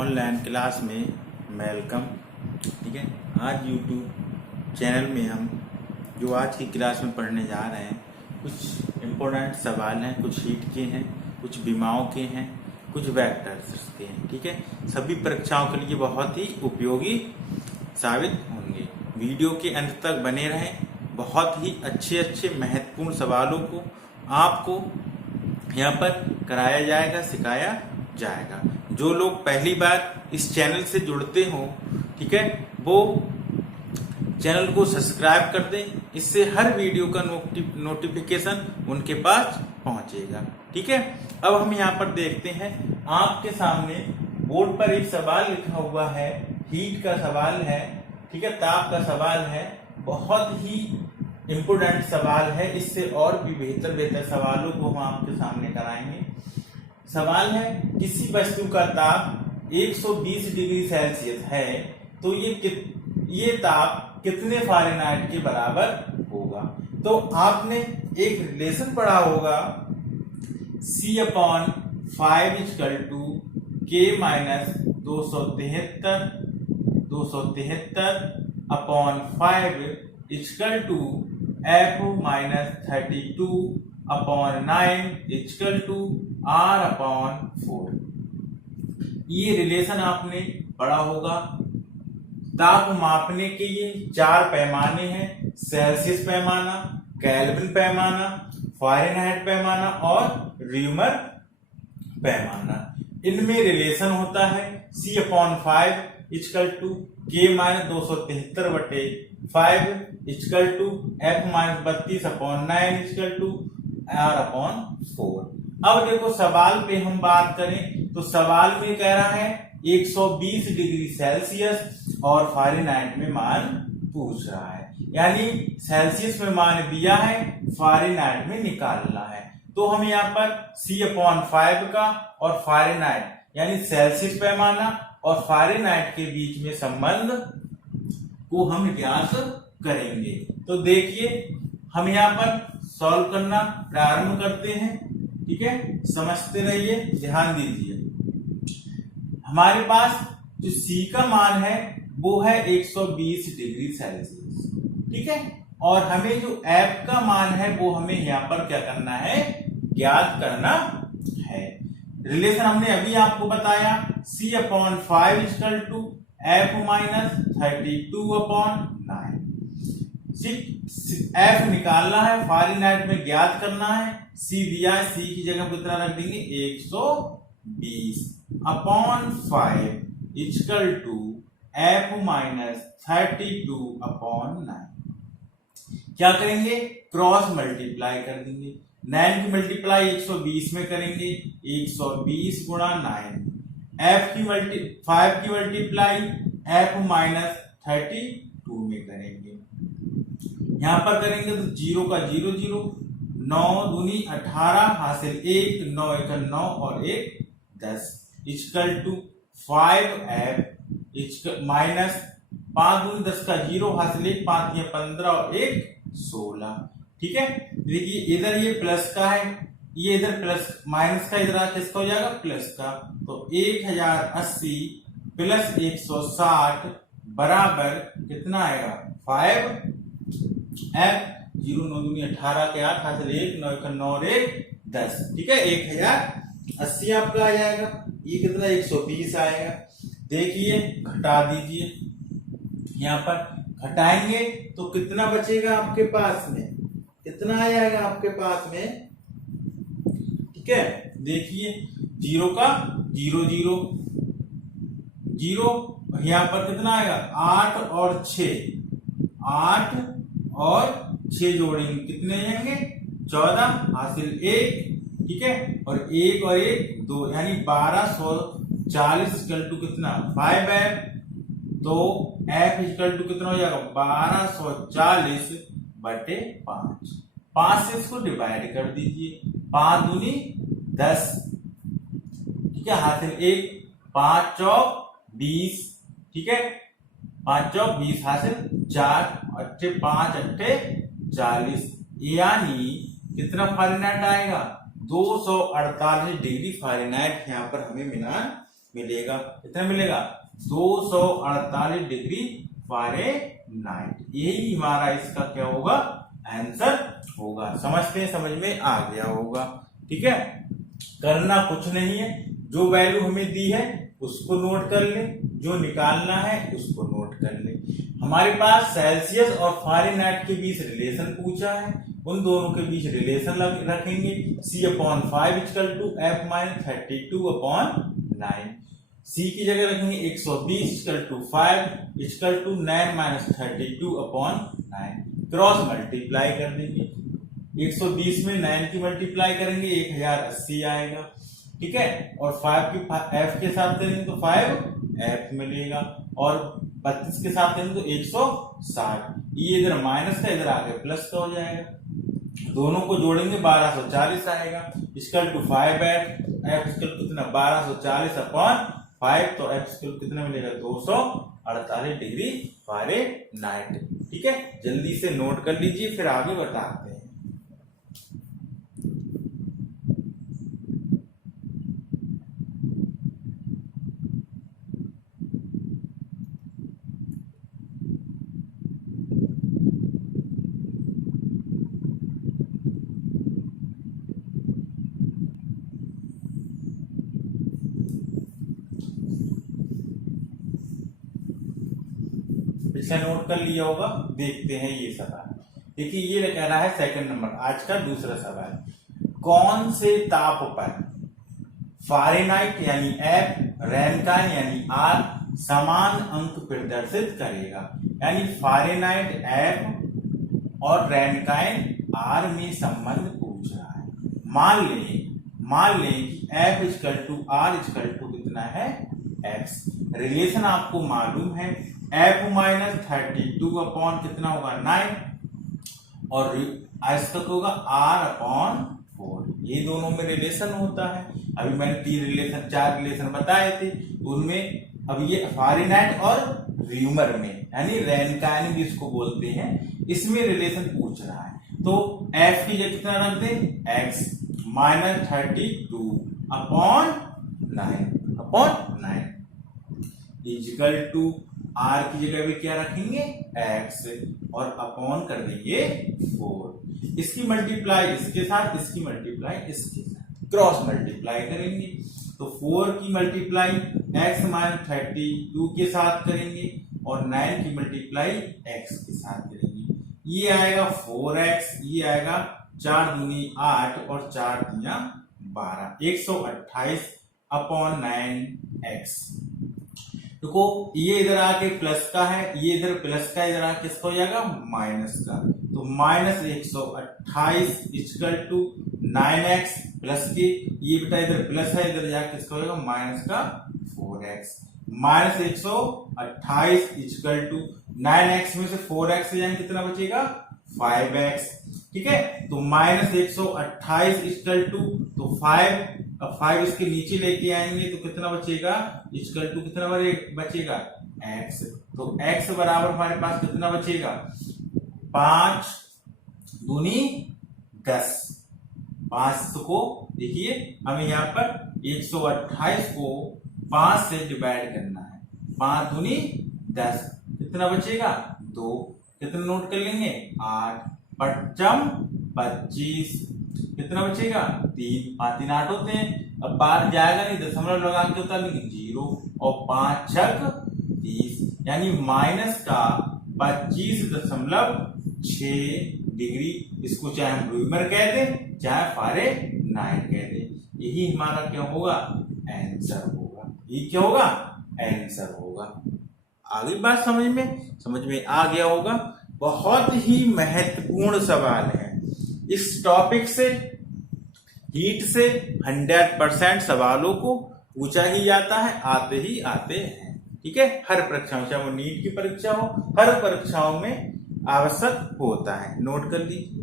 Online class में welcome. ठीक है, आज यूट्यूब चैनल में हम जो आज की क्लास में पढ़ने जा रहे हैं, कुछ इम्पोर्टेंट सवाल हैं, कुछ हीट के हैं, कुछ विमाओं के हैं, कुछ वेक्टर्स के हैं। ठीक है, सभी परीक्षाओं के लिए बहुत ही उपयोगी साबित होंगे। वीडियो के अंत तक बने रहें। बहुत ही अच्छे महत्वपूर्ण सवालों को आपको यहाँ पर कराया जाएगा, सिखाया जाएगा। जो लोग पहली बार इस चैनल से जुड़ते हो, ठीक है, वो चैनल को सब्सक्राइब कर दें। इससे हर वीडियो का नोटिफिकेशन उनके पास पहुंचेगा। ठीक है, अब हम यहाँ पर देखते हैं, आपके सामने बोर्ड पर एक सवाल लिखा हुआ है, हीट का सवाल है। ठीक है, ताप का सवाल है, बहुत ही इम्पोर्टेंट सवाल है। इससे और भी बेहतर सवालों को हम आपके सामने कराएंगे। सवाल है, किसी वस्तु का ताप 120 डिग्री सेल्सियस है तो ये ताप कितने फ़ारेनहाइट के बराबर होगा। तो आपने एक रिलेशन पढ़ा होगा, C/5 K minus 273/5 F minus 32/9 R/4। ये रिलेशन आपने पढ़ा होगा। ताप मापने के ये 4 पैमाने हैं, सेल्सियस पैमाना, केल्विन पैमाना, फ़ारेनहाइट पैमाना और र्यूमर पैमाना। इनमें रिलेशन होता है C/5 K minus 273/5 F minus 32/9 R/4। अब देखो, सवाल पे हम बात करें तो सवाल में कह रहा है 120 डिग्री सेल्सियस और फ़ारेनहाइट में मान पूछ रहा है। यानी सेल्सियस में मान दिया है, फ़ारेनहाइट में निकालना है। तो हम यहाँ पर C/5 का और फ़ारेनहाइट यानी सेल्सियस पैमाना और फ़ारेनहाइट के बीच में संबंध को हम ज्ञात करेंगे। तो देखिए, हम यहाँ पर सॉल्व करना प्रारंभ करते हैं। ठीक है, समझते रहिए, ध्यान दीजिए। हमारे पास जो C का मान है वो है 120 डिग्री सेल्सियस। ठीक है, और हमें जो F का मान है वो हमें यहाँ पर क्या करना है, ज्ञात करना है। रिलेशन हमने अभी आपको बताया, C/5 F माइनस 32/9। F निकालना है, फ़ारेनहाइट में ज्ञात करना है। C दिया है, C की जगह कितना रख देंगे, 120/5 F माइनस 32/9। क्या करेंगे, क्रॉस मल्टीप्लाई कर देंगे। 9 की मल्टीप्लाई 120 में करेंगे, 120 गुणा 9। 5 की मल्टीप्लाई F माइनस 32 में करेंगे। यहां पर करेंगे तो 0 का 0 0, 9 दूनी 18 हासिल 1, 9 1 9 और 1 10 5F माइनस 5 दूनी 10 का 0 हासिल 1, 5 ये 15 और 1 16। ठीक है, देखिए इधर ये प्लस का है, ये इधर प्लस माइनस का, इधर किसका हो जाएगा, प्लस का। तो 1080 प्लस 160 बराबर कितना आएगा, 5F 0 9 दूनी 18 के 8 हासिल 1, 9 1 9 और 1 10। ठीक है, 1080 आपका आ जाएगा। ये कितना, 120 आएगा। देखिए, घटा दीजिए। यहाँ पर घटाएंगे तो कितना बचेगा आपके पास में, कितना आ जाएगा आपके पास में। ठीक है, देखिए 0 का 0 0 0, यहाँ पर कितना आएगा, 8 और 6 जोड़ेंगे, कितने आएंगे, 14 हासिल 1। ठीक है, और 1 और 1 2, यानी 1240 कितना, 5F। तो F कितना हो जाएगा, 1240/5। 5 से इसको डिवाइड कर दीजिए, 5 दूनी 10। ठीक है, हासिल 1, 5 चौक 20। ठीक है, 5 चौक 20 हासिल 4, 5 8 40। यानी कितना फ़ारेनहाइट आएगा, 248 डिग्री फ़ारेनहाइट यहाँ पर हमें मिला मिलेगा। कितना मिलेगा? 248 डिग्री फ़ारेनहाइट। यही हमारा इसका क्या होगा? आंसर होगा। समझते हैं? समझ में आ गया होगा। ठीक है, करना कुछ नहीं है, जो वैल्यू हमें दी है उसको नोट कर ले, जो निकालना है उसको नोट कर ले। हमारे पास सेल्सियस और फ़ारेनहाइट के बीच रिलेशन पूछा है, उन दोनों के बीच रिलेशन रखेंगे। C/5 = F-32/9। C की जगह रखेंगे 120 = 5 = 9 - 32/9। क्रॉस मल्टीप्लाई कर देंगे। 120 में 9 की मल्टीप्लाई करेंगे 1080 आएगा। ठीक है, और 5 की F के साथ करेंगे तो 5F मिलेगा, और 32 के साथ करेंगे तो 160। ये इधर माइनस का, इधर आगे प्लस का हो जाएगा। दोनों को जोड़ेंगे 1240 आएगा। = 5F। F कितना? 1240/5, तो F कितना मिलेगा? 248 डिग्री फ़ारेनहाइट। ठीक है, जल्दी से नोट कर लीजिए, फिर आगे बताते हैं। पिछला नोट कर लिया होगा, देखते हैं ये सवाल। देखिए, ये कह रहा है सेकंड नंबर, आज का दूसरा सवाल। कौन से ताप पर फ़ारेनहाइट यानी F, रेनकाइन यानी R समान अंक प्रदर्शित करेगा? यानी फ़ारेनहाइट F और रेनकाइन R में संबंध पूछ रहा है। मान लें कि F = R = कितना है? X। रिलेशन आपको मालूम है, F - 32 कितना होगा? 9, और इसका होगा R/4। ये दोनों में रिलेशन होता है। अभी मैंने 4 रिलेशन बताए थे, उनमें अब ये फ़ारेनहाइट और र्यूमर में, यानी रेनकाइन भी इसको बोलते हैं, इसमें रिलेशन पूछ रहा है। तो F की जगह कितना रख दें? X - 32/9 = R की जगह भी क्या रखेंगे? X, और अपॉन कर देंगे 4। इसकी मल्टीप्लाई इसके साथ, इसकी मल्टीप्लाई इसके साथ, क्रॉस मल्टीप्लाई करेंगे। तो 4 की मल्टीप्लाई X - 32 के साथ करेंगे, और 9 की मल्टीप्लाई X के साथ करेंगे। ये आएगा 4X, ये आएगा 4 दूनी 8 और 4 तिया 12, 128/9X। देखो, ये इधर आके प्लस का है, ये इधर प्लस का, इधर आके किसका हो जाएगा? माइनस का। तो -128 = 9X प्लस के, ये बेटा इधर प्लस है, इधर जाके किसका हो जाएगा? माइनस का 4X। -128 = 9X में से 4X जाएंगे, कितना बचेगा? 5X। ठीक है, तो -128 = तो 5, अब 5 इसके नीचे लेके आएंगे तो कितना बचेगा? = कितना बचेगा? X। तो X बराबर हमारे पास कितना बचेगा? 5 दूनी 10। 5 को देखिए, हमें यहाँ पर 128 को 5 से डिवाइड करना है। 5 दूनी 10, कितना बचेगा? 2। कितना नोट कर लेंगे? 8 पच्चम 25, कितना बचेगा? 3। 5 3 8 होते हैं, अब बाहर जाएगा नहीं, दशमलव लगा के होता, लेकिन 0, और 5 6 30, यानी माइनस का 25.6 डिग्री। इसको चाहे हम र्यूमर कह दें, चाहे फ़ारेनहाइट कह दें, यही हमारा क्या होगा? आंसर होगा। ये क्या होगा? आंसर होगा। आगे बात समझ में आ गया होगा। बहुत ही महत्वपूर्ण सवाल है। इस टॉपिक से, हीट से 100% सवालों को पूछा ही जाता है, आते ही आते हैं। ठीक है, हर परीक्षा में, चाहे वो नीट की परीक्षा हो, हर परीक्षाओं में आवश्यक होता है। नोट कर लीजिए।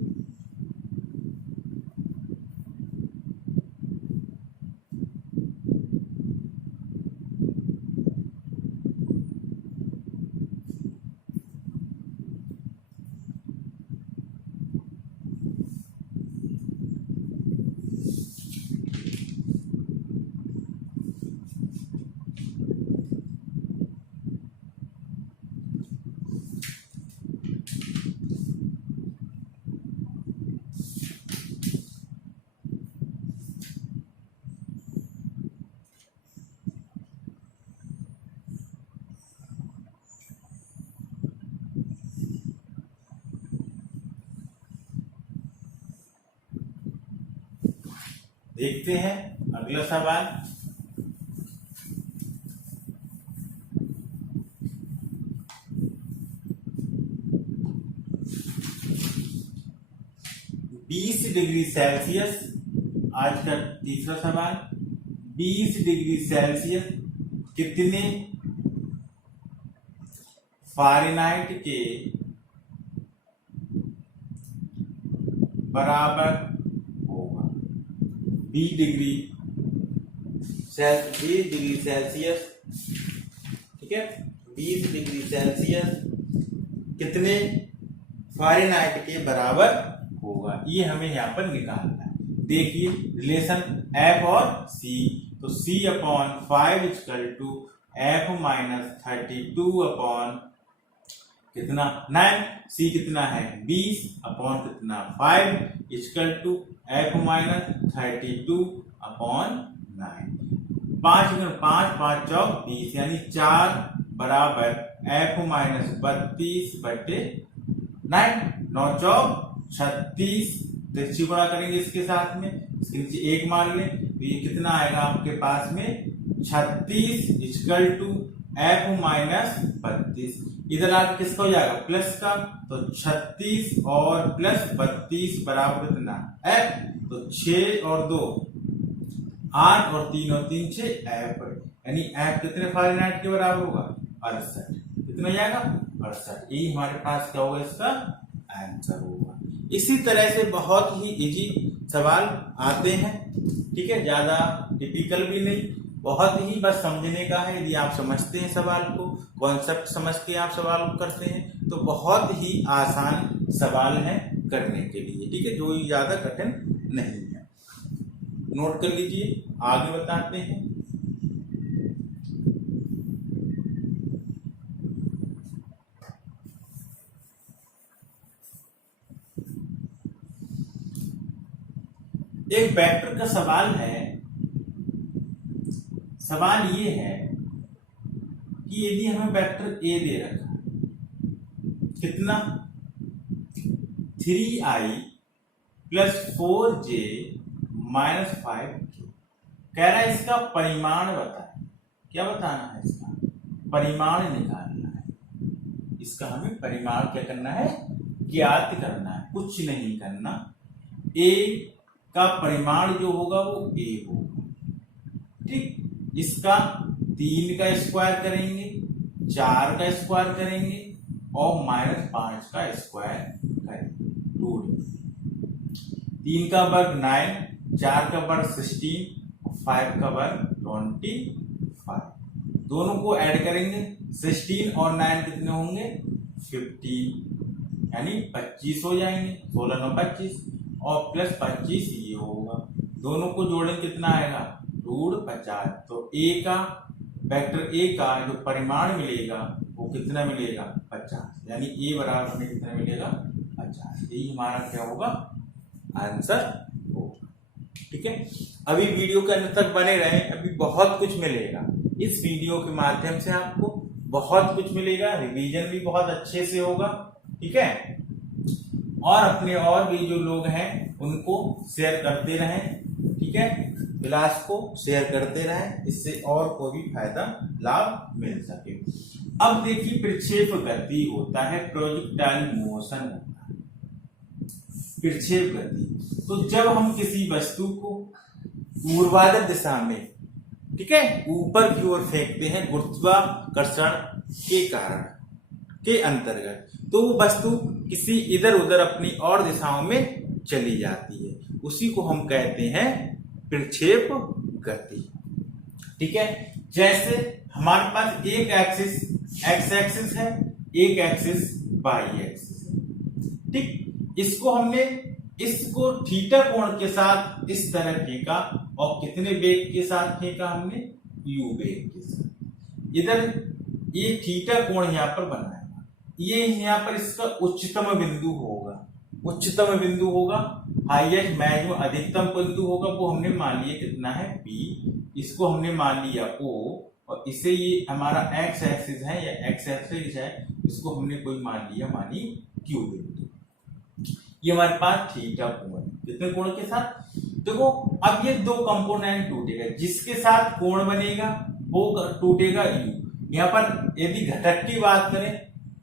देखते हैं अगला सवाल। बीस डिग्री सेल्सियस, आज का तीसरा सवाल। 20 डिग्री सेल्सियस कितने फ़ारेनहाइट के बराबर होगा? 20 डिग्री सेल्सियस, ठीक है, 20 डिग्री सेल्सियस कितने फ़ारेनहाइट के बराबर होगा, ये हमें यहाँ पर निकालना है। देखिए रिलेशन F और C, तो C upon 5 equal to F minus 32 upon कितना 9, C कितना है 20 अपॉन कितना 5 equal to F minus 32 upon 9। 5 5 चौक 20, यानी 4 बराबर F माइनस 32 बटे 9, 9 चौक 36, तो गुणा करेंगे इसके साथ में, इसके नीचे 1 मान लें, तो ये कितना आएगा आपके पास में 36 इक्वल टू F माइनस 32। इधर आगे किसका हो जाएगा प्लस का, तो 36 और प्लस 32 बराबर कितना F, तो 6 और 2 8 और 3 और 3 6 F, यानी F कितने फ़ारेनहाइट के बराबर होगा 68। कितना जाएगा 68, यही हमारे पास क्या होगा इसका आंसर होगा। इसी तरह से बहुत ही इजी सवाल आते हैं, ठीक है, ज्यादा टिपिकल भी नहीं, बहुत ही बस समझने का है। यदि आप समझते हैं सवाल को, कॉन्सेप्ट समझ के आप सवाल को करते हैं, तो बहुत ही आसान सवाल है करने के लिए, ठीक है, जो ज्यादा कठिन नहीं है। नोट कर लीजिए, आगे बताते हैं। एक वेक्टर का सवाल है, सवाल ये है कि यदि हमें वेक्टर ए दे रखा है कितना 3i plus 4j minus 5k, कह रहा है इसका परिमाण बताए। क्या बताना है? इसका परिमाण निकालना है, इसका हमें परिमाण क्या करना है, ज्ञात करना है, कुछ नहीं करना। ए का परिमाण जो होगा वो a होगा, ठीक, इसका 3 का स्क्वायर करेंगे, 4 का स्क्वायर करेंगे और माइनस 5 का स्क्वायर करेंगे, रूट 3 का वर्ग 9, 4 का वर्ग 16, 5 का वर्ग 25। दोनों को ऐड करेंगे, 16 और 9 कितने होंगे 15, यानी 25 हो जाएंगे, 16 9 25 और प्लस 25 ये होगा। दोनों को जोड़ें कितना आएगा रूट 50। तो ए का वेक्टर ए का जो परिमाण मिलेगा वो कितना मिलेगा 50, यानी ए बराबर हमें कितना मिलेगा 50। यही हमारा क्या होगा आंसर होगा, ठीक है। अभी वीडियो के अंत तक बने रहें, अभी बहुत कुछ मिलेगा इस वीडियो के माध्यम से, आपको बहुत कुछ मिलेगा, रिवीजन भी बहुत अच्छे से होगा, ठीक है। और अपने और भी जो लोग हैं उनको शेयर करते रहें, ठीक है, क्लास को शेयर करते रहें, इससे और को भी फायदा लाभ मिल सके। अब देखिए प्रक्षेप गति होता है, प्रोजेक्टाइल मोशन होता है प्रक्षेप गति। तो जब हम किसी वस्तु को ऊर्ध्वाधर दिशा में, ठीक है, ऊपर की ओर फेंकते हैं गुरुत्वाकर्षण के कारण के अंतर्गत, तो वो वस्तु किसी इधर उधर अपनी और दिशाओं में चली जाती है, उसी को हम कहते हैं प्रक्षेप गति, ठीक है। जैसे हमारे पास एक एक्सिस एक्स एक्सिस है, एक एक्सिस वाई एक्सिस है, ठीक। इसको हमने इसको थीटा कोण के साथ इस तरह फेंका और कितने वेग के साथ फेंका हमने यू वेग के साथ। इधर ये थीटा कोण यहाँ पर बनाएगा, ये यहाँ पर इसका उच्चतम बिंदु होगा, उच्चतम बिंदु होगा, हाईएस्ट मैक्सिमम अधिकतम बिंदु होगा, वो हमने मान लिया कितना है P, इसको हमने मान लिया O, और इसे ये हमारा एक्स एक्सिस है या एक्स एक्सिस है, इसको हमने कोई मान लिया मानी Q बिंदु। ये हमारे पास थीटा कोण, कितने कोण के साथ देखो अब ये दो कंपोनेंट टूटेगा, जिसके साथ कोण बनेगा वो टूटेगा u। यहाँ पर यदि घटक की बात करें,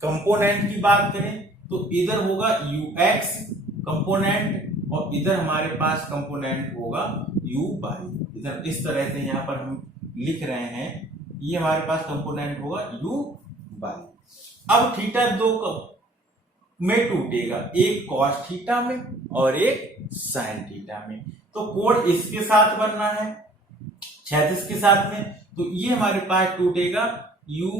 कंपोनेंट की बात करें, तो इधर होगा ux कंपोनेंट और इधर हमारे पास कंपोनेंट होगा u बाई। इधर इस तरह से यहाँ पर हम लिख रहे हैं, ये हमारे पास कंपोनेंट होगा u बाई। अब थीटा दो में टूटेगा, एक कॉस थीटा में और एक साइन थीटा में। तो कोण इसके साथ बनना है, क्षैतिज के साथ में, तो ये हमारे पास टूटेगा u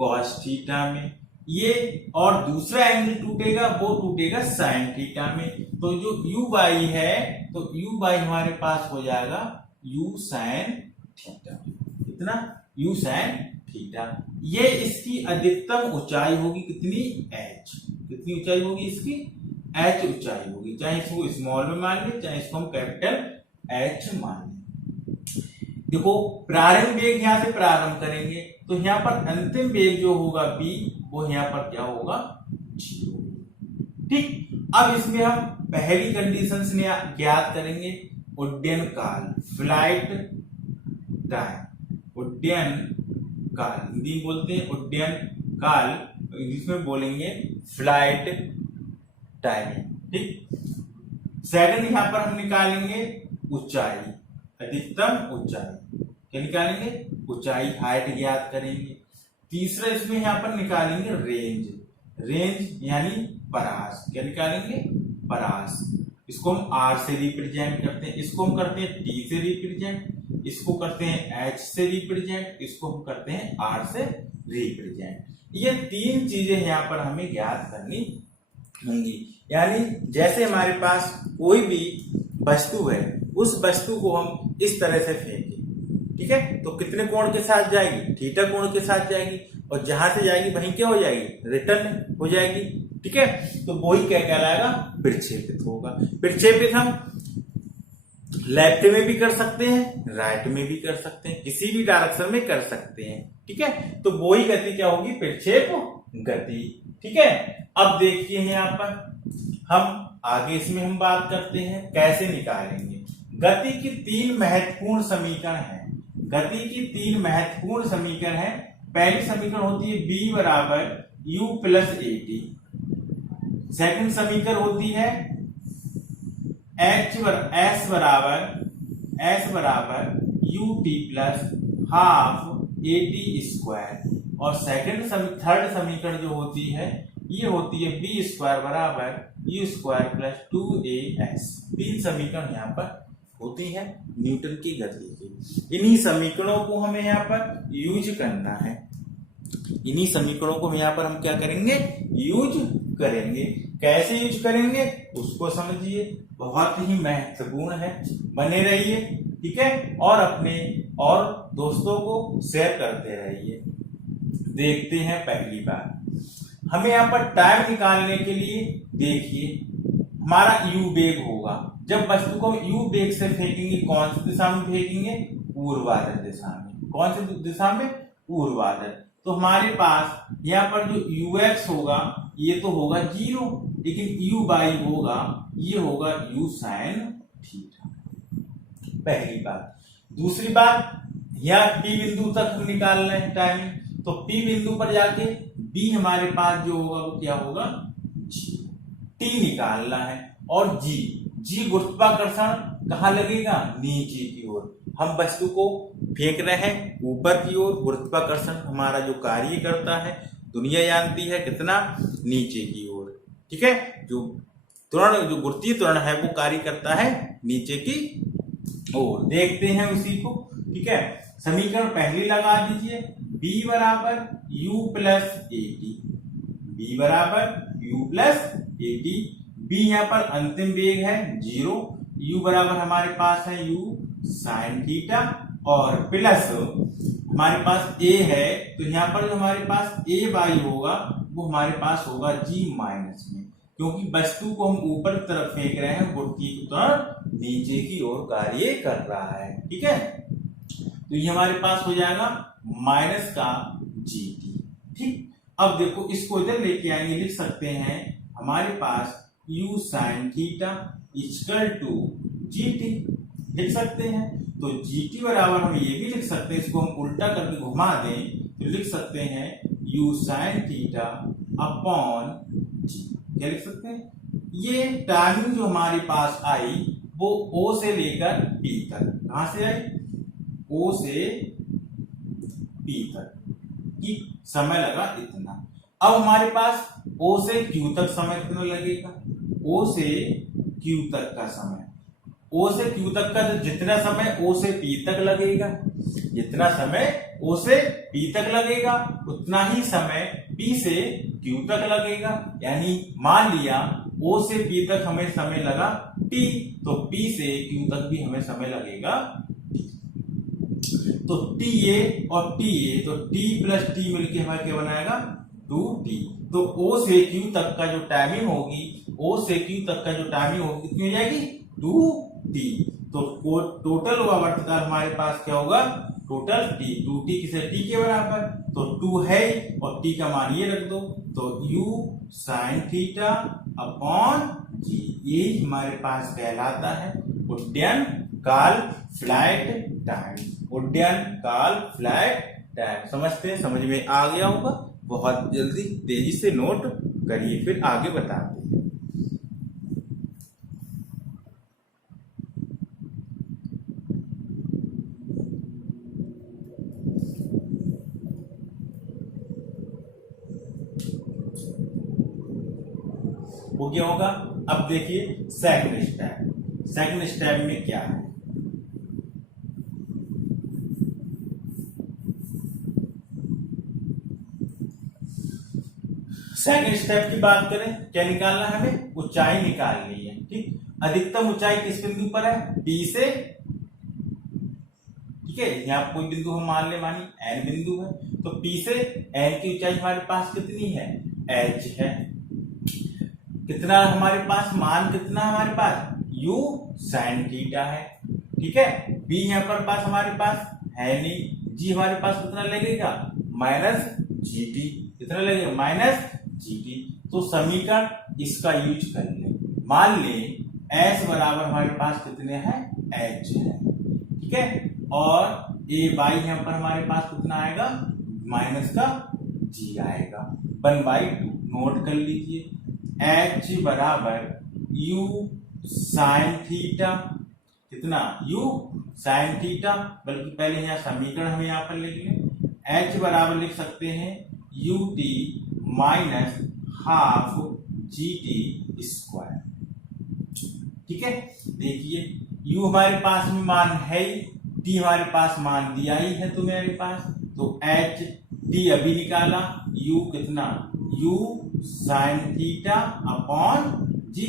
cos थीटा में। ये और दूसरा एंगल टूटेगा, वो टूटेगा साइन थीटा में। तो जो u बाई है, तो u बाई हमारे पास हो जाएगा u साइन थीटा। कितना? u sine theta. ये इसकी अधिकतम ऊंचाई होगी कितनी? h। कितनी ऊंचाई होगी इसकी? h ऊंचाई होगी। चाहे इसको स्मॉल में मान ले, चाहे इसको हम कैपिटल h मान ले। देखो प्रारंभिक वेग यहां से प्रारंभ करेंगे, तो यहाँ पर अंतिम वेग जो होगा v, वो यहाँ पर क्या होगा? 0। ठीक। अब इसमें हम पहली कंडीशन से ज्ञात करेंगे उड्डयन काल, फ्लाइट टाइम। उड्डयन काल हिंदी में बोलते हैं उड्डयन काल, इंग्लिश में बोलेंगे फ्लाइट टाइमिंग। ठीक। सेकंड यहां पर हम निकालेंगे ऊंचाई, अधिकतम ऊंचाई। क्या निकालेंगे? ऊंचाई, हाइट ज्ञात करेंगे। तीसरा इसमें यहां पर निकालेंगे रेंज। रेंज यानी परास। क्या निकालेंगे? परास। इसको हम r से रिप्रेजेंट करते हैं, इसको हम करते हैं t से रिप्रेजेंट, इसको करते हैं h से रिप्रेजेंट, इसको हम करते हैं r से रिप्रेजेंट। ये तीन चीजें यहाँ पर हमें ज्ञात करनी होंगी। यानी जैसे हमारे पास कोई भी वस्तु है, उस वस्तु को हम इस तरह से फेंकें, ठीक है, तो कितने कोण के साथ जाएगी? थीटा कोण के साथ जाएगी, और जहां से जाएगी वहीं क्या हो जाएगी? रिटर्न हो जाएगी। ठीक है, तो वही क्या कहलाएगा? प्रक्षेपित होगा। प्रक्षेपित हम लेफ्ट में भी कर सकते हैं, राइट में भी कर सकते हैं, किसी भी डायरेक्शन में कर सकते हैं। ठीक है, तो वही गति क्या होगी? प्रक्षेप गति। ठीक है, अब देखिए यहाँ पर हम आगे इसमें हम बात करते हैं कैसे निकालेंगे। गति की तीन महत्वपूर्ण समीकरण है। गति की तीन महत्वपूर्ण समीकरण है। पहली समीकरण होती है b बराबर u प्लस at। सेकंड समीकरण होती है s बराबर ut plus half at square. और थर्ड समीकरण जो होती है, ये होती है b स्क्वायर बराबर u स्क्वायर प्लस 2as। तीन समीकरण यहाँ पर होती है न्यूटन की गति की। इन्हीं समीकरणों को हमें यहाँ पर यूज करना है। इन्हीं समीकरणों को यहाँ पर हम क्या करेंगे? यूज करेंगे। कैसे यूज करेंगे उसको समझिए, बहुत ही महत्वपूर्ण है। बने रहिए, ठीक है, और अपने और दोस्तों को शेयर करते रहिए। देखते हैं पहली बात, हमें यहाँ पर टाइम निकालने के लिए देखिए हमारा u वेग होगा। जब वस्तु को हम u वेग से फेंकेंगे, कौन सी दिशा में फेंकेंगे? ऊर्ध्वाधर दिशा में। कौन सी दिशा में? ऊर्ध्वाधर। तो हमारे पास यहाँ पर जो ux होगा, ये तो होगा 0, लेकिन u बाई होगा, ये होगा u साइन थीटा। पहली बात। दूसरी बात, यहाँ P बिंदु तक हम निकाल रहे हैं टाइम, तो P बिंदु पर जाके B हमारे पास जो होगा वो क्या होगा? G। T निकालना है। और G गुरुत्वाकर्षण कहाँ लगेगा? नीचे की ओर। हम वस्तु को फेंक रहे हैं ऊपर की ओर, गुरुत्वाकर्षण हमारा जो कार्य करता है दुनिया जानती है कितना? नीचे की ओर। ठीक है, जो गुरुत्वीय त्वरण है वो कार्य करता है नीचे की ओर। देखते हैं उसी को। ठीक है, समीकरण पहली लगा दीजिए, b बराबर u प्लस at। b बराबर u प्लस at। b यहाँ पर अंतिम वेग है 0, u बराबर हमारे पास है u साइन थीटा, और प्लस हमारे पास a है, तो यहाँ पर जो हमारे पास a बाई होगा वो हमारे पास होगा g माइनस में, क्योंकि वस्तु को हम ऊपर की तरफ फेंक रहे हैं, गुरुत्वीय त्वरण नीचे की ओर कार्य कर रहा है। ठीक है, तो ये हमारे पास हो जाएगा माइनस का gt। ठीक, अब देखो इसको इधर लेके आएंगे, लिख सकते हैं हमारे पास u sine theta equal to gt। लिख सकते हैं। तो GT बराबर हम ये भी लिख सकते हैं, इसको हम उल्टा करके घुमा दें तो लिख सकते हैं U sin theta upon G। क्या लिख सकते हैं? ये टाइमिंग जो हमारे पास आई वो O से लेकर P तक, कहां से आई? O से P तक कि समय लगा इतना। अब हमारे पास O से Q तक समय कितना लगेगा? O से Q तक का समय, O से Q तक का जितना समय O से P तक लगेगा, जितना समय O से P तक लगेगा उतना ही समय P से Q तक लगेगा। यानी मान लिया O से P तक हमें समय लगा T, तो P से Q तक भी हमें समय लगेगा T। तो TA और TA, तो T प्लस T मिलके हमारा क्या बनाएगा? 2T। तो O से Q तक का जो टाइमिंग होगी, O से Q तक का जो टाइमिंग होगी कितनी हो जाएगी? 2T। तो टोटल आवर्तकाल हमारे पास क्या होगा? टोटल T, 2T किसे? T के बराबर, तो 2 है और T का मान ये रख दो, तो U sin theta upon G, ये हमारे पास कहलाता है उड्डयन काल, फ्लाइट टाइम। उड्डयन काल, फ्लाइट टाइम समझते हैं? समझ में आ गया होगा? बहुत जल्दी तेजी से नोट करिए, फिर आगे बताते हैं। हो गया होगा? अब देखिए सेकंड स्टेप। सेकंड स्टेप में क्या है? सेकंड स्टेप की बात करें, क्या निकालना है हमें? ऊंचाई निकालनी है। ठीक, अधिकतम ऊंचाई किस बिंदु पर है? P से, ठीक है, यहाँ कोई बिंदु हम मान ले, मानी N बिंदु है, तो P से N की ऊंचाई हमारे पास कितनी है? H है। कितना हमारे पास मान, कितना हमारे पास? U sin थीटा है। ठीक है, B यहाँ पर पास हमारे पास है नहीं, G हमारे पास कितना लगेगा? Minus GT। कितना लगेगा? Minus GT। तो समीकरण इसका यूज कर ले, मान ले S बराबर हमारे पास कितने हैं? H है। ठीक है, और A बाई यहाँ पर हमारे पास कितना आएगा? माइनस का G आएगा, 1/2। नोट कर लीजिए, H बराबर U sin थीटा, कितना? U sin थीटा, बल्कि पहले यहाँ समीकरण हम यहाँ पर लिख लें। H बराबर लिख सकते हैं UT minus half GT square. ठीक है, देखिए U हमारे पास में मान है, T हमारे पास मान दिया ही है तो मेरे पास, तो H T अभी निकाला, U कितना? U sin theta upon G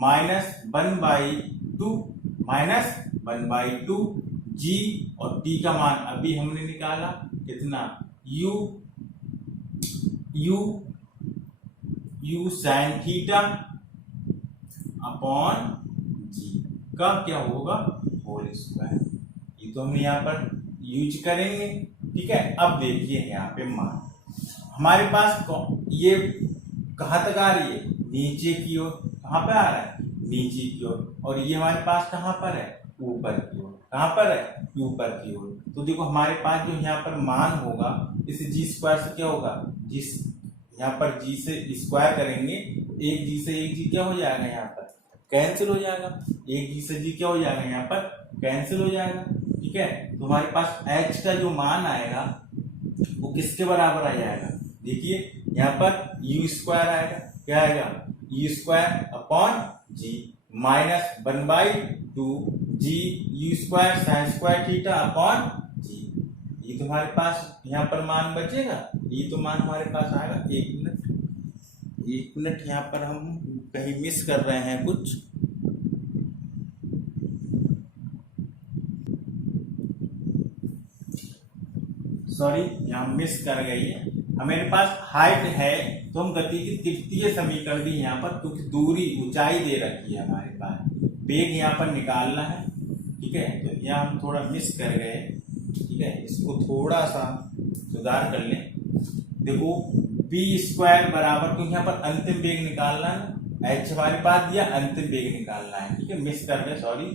minus 1/2, minus 1/2 G, और T का मान अभी हमने निकाला कितना? U sin theta upon G का क्या होगा? Whole square. ये तो हम यहाँ पर यूज करेंगे। ठीक है, अब देखिए यहाँ पे मान हमारे पास ये कहाँ तक आ रही है? नीचे की ओर। कहाँ पे आ रहा है? नीचे की ओर। और ये हमारे पास कहाँ पर है? ऊपर की ओर। कहाँ पर है? ऊपर की ओर। तो देखो हमारे पास जो यहाँ पर मान होगा, इसे G स्क्वायर से क्या होगा? जिस यहाँ पर G से स्क्वायर करेंगे, एक G से एक G क्या हो जाएगा? यहाँ पर कैंसिल हो जाएगा। एक G से G क्या हो जाएगा? यहाँ पर कैंसिल हो जाएगा। ठीक है, तो हमारे पास H का जो मान आएगा वो किसके बराबर आ जाएगा? देखिए यहाँ पर U स्क्वायर आएगा। क्या आएगा? U square upon G minus 1/2 G U square sine square theta upon G। ये तुम्हारे पास यहाँ पर मान बचेगा, ये तो मान हमारे पास आएगा। एक मिनट यहाँ पर हम कहीं मिस कर रहे हैं कुछ। सॉरी, यहाँ मिस कर गई है। हमारे पास हाइट है तो हम गति की तृतीय समीकरण भी यहाँ पर, क्योंकि दूरी ऊंचाई दे रखी है हमारे पास, वेग यहाँ पर निकालना है। ठीक है, तो यहाँ हम थोड़ा मिस कर गए। ठीक है, इसको थोड़ा सा सुधार कर लें। देखो p स्क्वायर बराबर, क्योंकि यहाँ पर अंतिम वेग निकालना है, h हमारे पास दिया, अंतिम वेग निकालना है। ठीक है, मिस कर गए, सॉरी।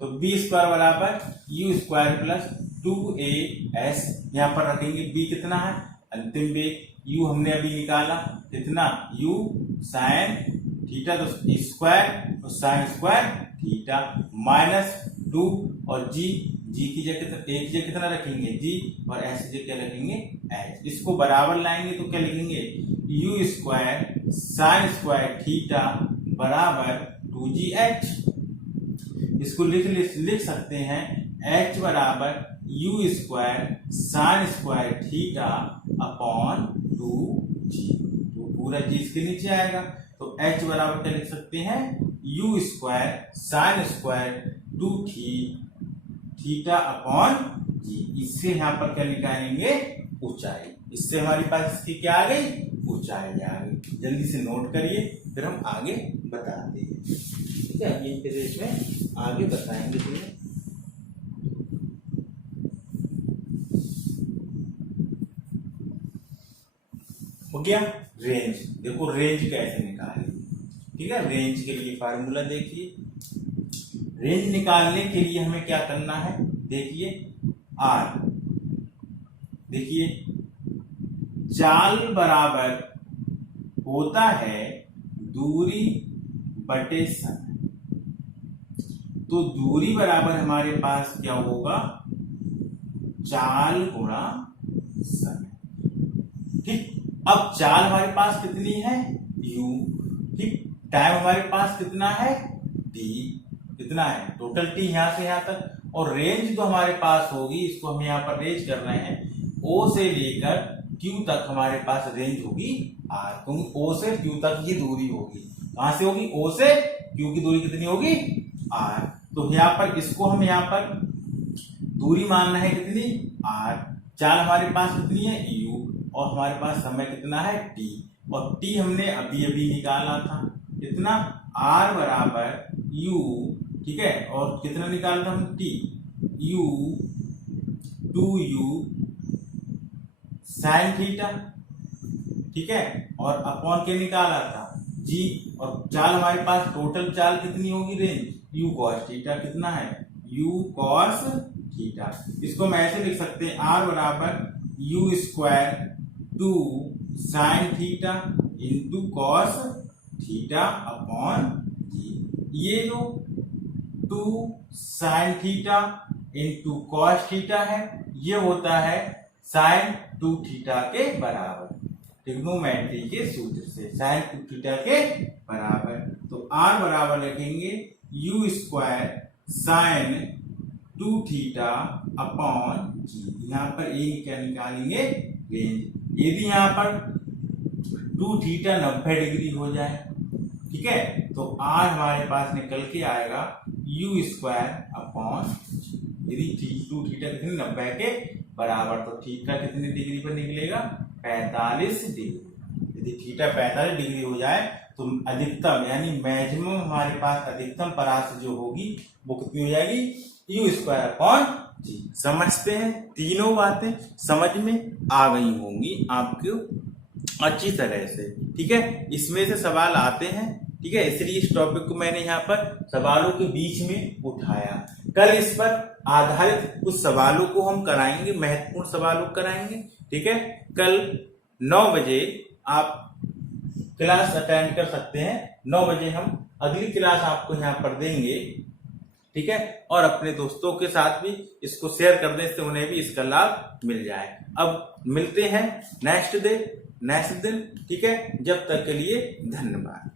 तो बी स्क्वायर बराबर यू स्क्वायर प्लस 2as, यहाँ पर रखेंगे बी कितना है अंतिम वेग, यू हमने अभी निकाला कितना यू साइन थीटा, तो स्क्वायर और साइन स्क्वायर थीटा माइनस 2 और जी की जगह एक जगह कितना रखेंगे जी और एच की जगह क्या रखेंगे एच। इसको बराबर लाएंगे तो क्या लिखेंगे you square sine square theta बराबर 2gh। इसको लिख सकते हैं h बराबर you square sine square theta upon 2g, तो पूरा जी इसके नीचे आएगा, तो h बराबर क्या लिख सकते हैं u square sine square 2 theta upon g. इससे यहाँ पर क्या निकालेंगे ऊंचाई, इससे हमारे पास इसकी क्या आ गई ऊंचाई आ गई। जल्दी से नोट करिए फिर हम आगे बताते हैं, ठीक है, ये फिर इसमें आगे बताएंगे तुम्हें। हो गया रेंज, देखो रेंज कैसे निकालेंगे, ठीक है। रेंज के लिए फार्मूला देखिए, रेंज निकालने के लिए हमें क्या करना है देखिए आर, देखिए चाल बराबर होता है दूरी बटे समय, तो दूरी बराबर हमारे पास क्या होगा चाल गुणा समय, ठीक। अब चाल हमारे पास कितनी है u, ठीक, टाइम हमारे पास कितना है t, कितना है टोटल t यहां से यहां तक, और रेंज जो हमारे पास होगी इसको हम यहाँ पर रेंज कर रहे हैं o से लेकर q तक हमारे पास रेंज होगी r, क्योंकि o से q तक ये दूरी होगी, कहां से होगी o से q की दूरी कितनी होगी r, तो यहाँ पर इसको हम यहाँ पर दूरी मानना है कितनी r, चाल हमारे पास कितनी है u और हमारे पास समय कितना है t, और t हमने अभी अभी निकाला था कितना r बराबर u, ठीक है, और कितना निकाला था हम t u 2u sine theta, ठीक है, और अपॉन के निकाला था g, और चाल हमारे पास टोटल चाल कितनी होगी रेंज u cos थीटा, कितना है u cos थीटा। इसको हम ऐसे लिख सकते हैं r बराबर u square 2 sine theta into cos theta upon g. ये जो 2 sine theta into cos theta है ये होता है साइन 2 थीटा के बराबर, ट्रिग्नोमेट्री के सूत्र से साइन 2 थीटा के बराबर, तो r बराबर लिखेंगे u square sine 2 theta upon g. यहाँ पर ए क्या निकालेंगे रेंज, यदि यहाँ पर 2 थीटा 90 डिग्री हो जाए, ठीक है, तो r हमारे पास निकल के आएगा u स्क्वायर अपॉन, यदि 2 थीटा कितनी 90 के बराबर, तो थीटा कितनी डिग्री पर निकलेगा 45 डिग्री। यदि थीटा 45 डिग्री हो जाए तो अधिकतम यानी मैक्सिमम हमारे पास अधिकतम परास जो होगी वो कितनी हो जाएगी u स्क्वायर अपॉन जी। समझते हैं, तीनों बातें समझ में आ गई होंगी आपको अच्छी तरह से, ठीक है। इसमें से सवाल आते हैं, ठीक है, इसलिए इस टॉपिक को मैंने यहाँ पर सवालों के बीच में उठाया। कल इस पर आधारित कुछ सवालों को हम कराएंगे, महत्वपूर्ण सवालों को कराएंगे, ठीक है। कल 9 बजे आप क्लास अटेंड कर सकते हैं, 9 बजे हम अगली क्लास आपको यहाँ पर देंगे, ठीक है, और अपने दोस्तों के साथ भी इसको शेयर कर दें, इससे उन्हें भी इसका लाभ मिल जाए। अब मिलते हैं नेक्स्ट दिन, ठीक है, जब तक के लिए धन्यवाद।